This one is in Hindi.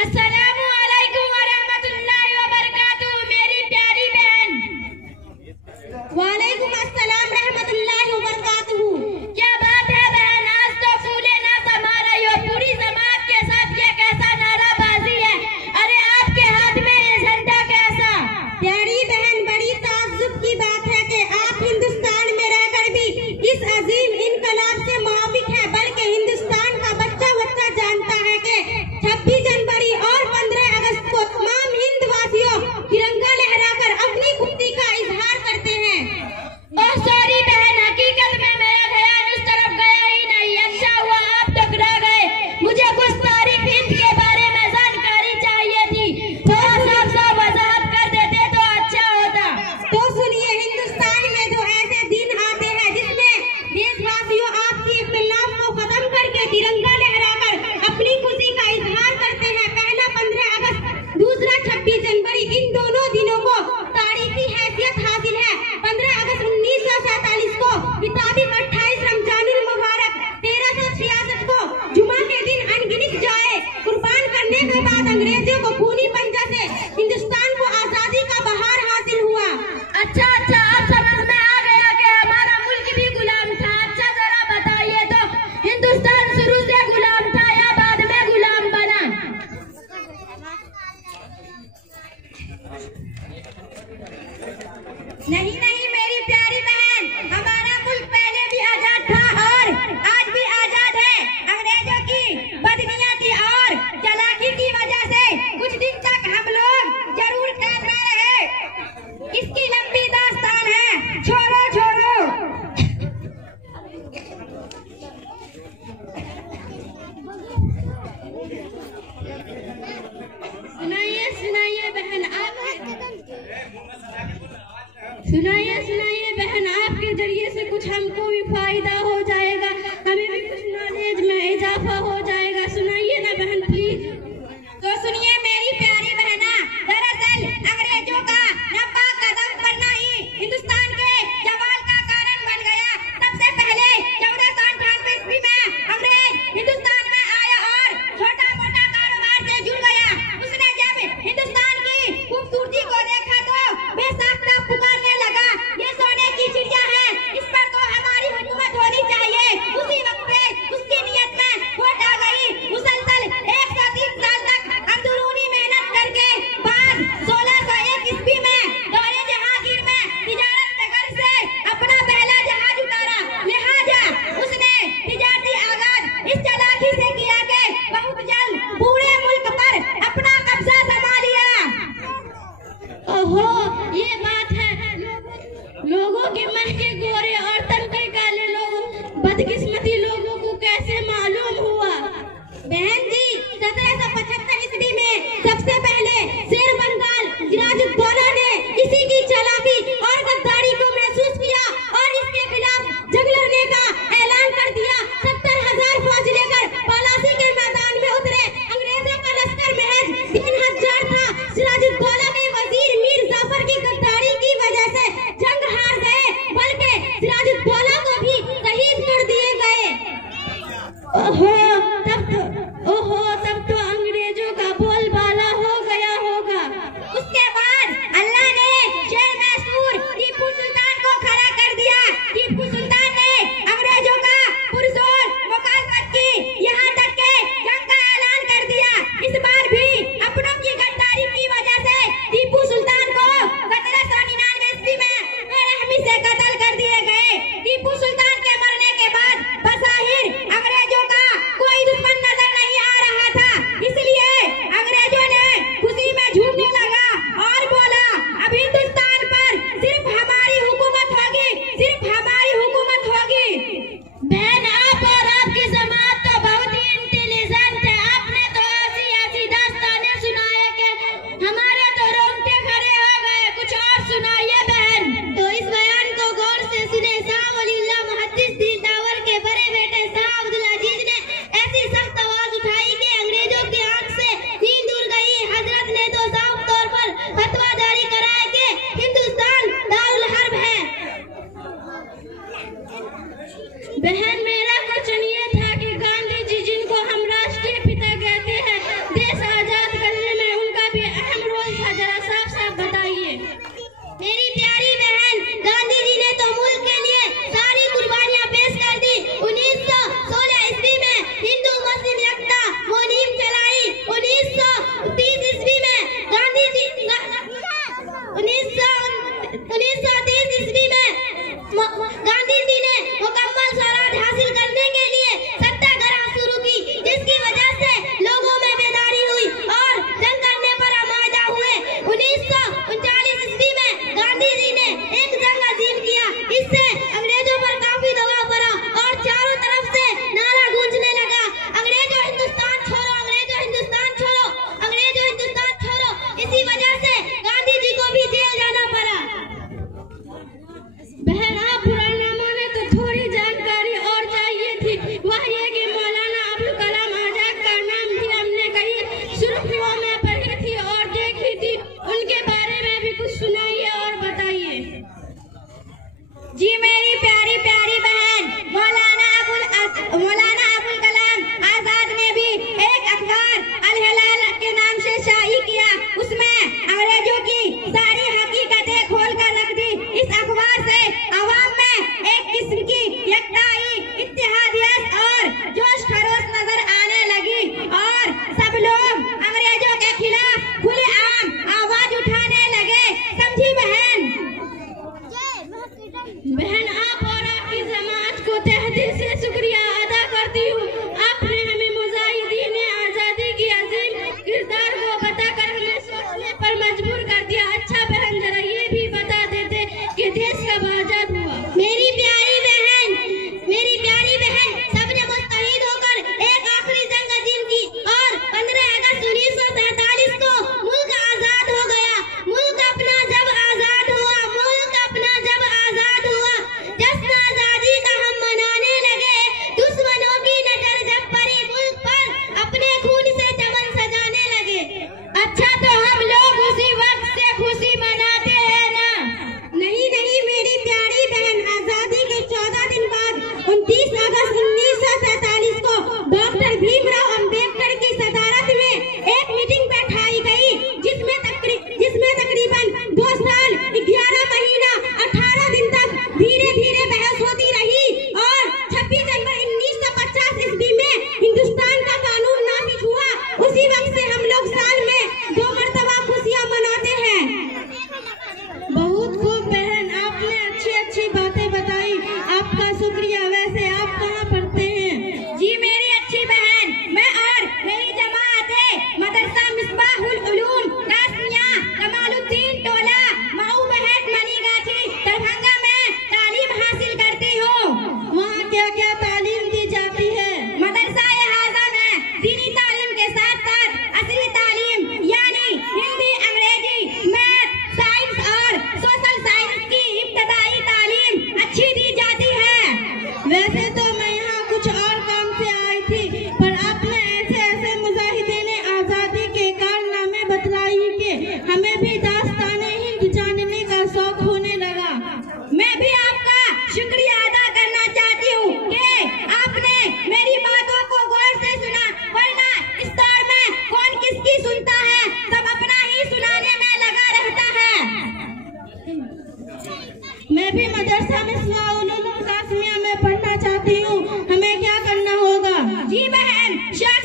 अस्सलामु अलैकुम व रहमतुल्लाहि व बरकातुहू। मेरी प्यारी बहन। वालेकुम अस्सलाम रहमतुल्लाहि व बरकातुहू। क्या बात है बहन, आज तो फूले ना समा रही हो। पूरी जमात के साथ ये कैसा नाराबाजी है? अरे आपके हाथ में ये झंडा कैसा? प्यारी बहन, बड़ी ताज्जुब की बात है कि आप हिंदुस्तान में रहकर भी इस अजीम इनकलाब से मुआफिक है, बल्कि हिंदुस्तान का बच्चा जानता है कि 26 जनवरी और 15 अगस्त को तमाम हिंदवासियों तिरंगा लहराकर अपनी खुशी का इजहार करते हैं। ओह सॉरी बहन, हकीकत में मेरा ख्याल उस तरफ गया ही नहीं। अच्छा हुआ आप टकरा गए। मुझे कुछ तारीख हिंद के बारे में जानकारी चाहिए थी, थोड़ा साफ वजाहत कर देते तो अच्छा होता। तो सुनिए, हिंदुस्तान में जो ऐसे दिन आते हैं जिसमें देशवासियों आपसी इख्तिलाफ को खत्म करके तिरंगा लहराकर अपनी खुशी का इजहार करते हैं। पहला 15 अगस्त, दूसरा 26 जनवरी। इन दोनों दिनों को तारीखी हैसियत हासिल है। 15 अगस्त 1947 को किताबी 28 रमजानुल मुबारक 1366 को जुमा के दिन अनगिनत जाए कुर्बान करने के बाद अंग्रेजों को खूनी पंजा से हिंदुस्तान को आजादी का बहार हासिल हुआ। अच्छा अब समझ में आ गया कि हमारा मुल्क भी गुलाम था। अच्छा जरा बताइए तो, हिंदुस्तान शुरू से गुलाम था या बाद में गुलाम बना? नहीं मेरी प्यारी बहन, हमारा मुल्क पहले भी आजाद था और आज भी आजाद है। अंग्रेजों की बदनीयती और चालाकी की वजह से कुछ दिन तक हम लोग जरूर कैद में रहे। इसकी लंबी दास्तान है, छोड़ो। सुनाइए बहन, सुनाइए बहन, आपके जरिए से कुछ हमको भी फायदा हो जाएगा, हमें भी कुछ नॉलेज में इजाफा हो जाएगा। सुनाइए ना बहन प्लीज। तो सुनिए मेरी प्यारी बहना, दरअसल अंग्रेजों का नापाक कदम करना ही हिंदुस्तान के जवाल का कारण बन गया। सबसे पहले 1498 ईस्वी में अंग्रेज हिंदुस्तान में आया और छोटा मोटा कारोबार से जुड़ गया। उसने जब हिंदुस्तान की खूबसूरती को देखा तो बेसाख्ता पुकारने लगा, ये सोने की चिड़िया है, इस पर तो हमारी हुकूमत होनी चाहिए। उसी वक्त पे उसकी नियत में खोट आ गई। मुसलसल 130 साल तक अंदरूनी मेहनत करके बाद 1601 ईस्वी में दौरे जहांगीर में तिजारत नगर से अपना पहला जहाज उतारा। लिहाजा उसने तिजारती आगाज इस चालाकी से किया कि बहुत जल्द पूरे मुल्क पर अपना कब्जा जमा लिया। ओहो, ये बात है। लोगों के मन के गोरे और तन के काले लोग, बदकिस्मती लोगों को कैसे मालूम हुआ? बहन जी, 1775 ईस्वी में सबसे पहले शेर बंगाल सिराजुद्दौला ने इसी की चालाकी और गद्दारी को महसूस किया और इसके खिलाफ जंग लड़ने का ऐलान कर दिया। 70,000 फौज लेकर पलासी के मैदान में उतरे। अंग्रेजों का लश्कर महज 3,000 था। सिराजुद्दौला के वजीर मीर जाफर की गद्दारी की वजह से जंग हार गए, बल्कि सिराजुद्दौला को भी शहीद कर दिए गए। ओहो, तब तो अंग्रेजों का बोलबाला हो गया होगा। उसके बाद अल्लाह ने शेर मैसूर टीपू सुल्तान को खड़ा कर दिया। टीपू सुल्तान ने अंग्रेजों का पुरजोर मुखालफत की, यहाँ तक के जंग का ऐलान कर दिया। इस बार भी अपनों की गद्दारी की वजह से टीपू सुल्तान को 1799 ईस्वी में बेरहमी से कत्ल कर दिए गए। टीपू सुल्तान के मरने के बाद बज़ाहिर अंग्रेजों का बहन शाह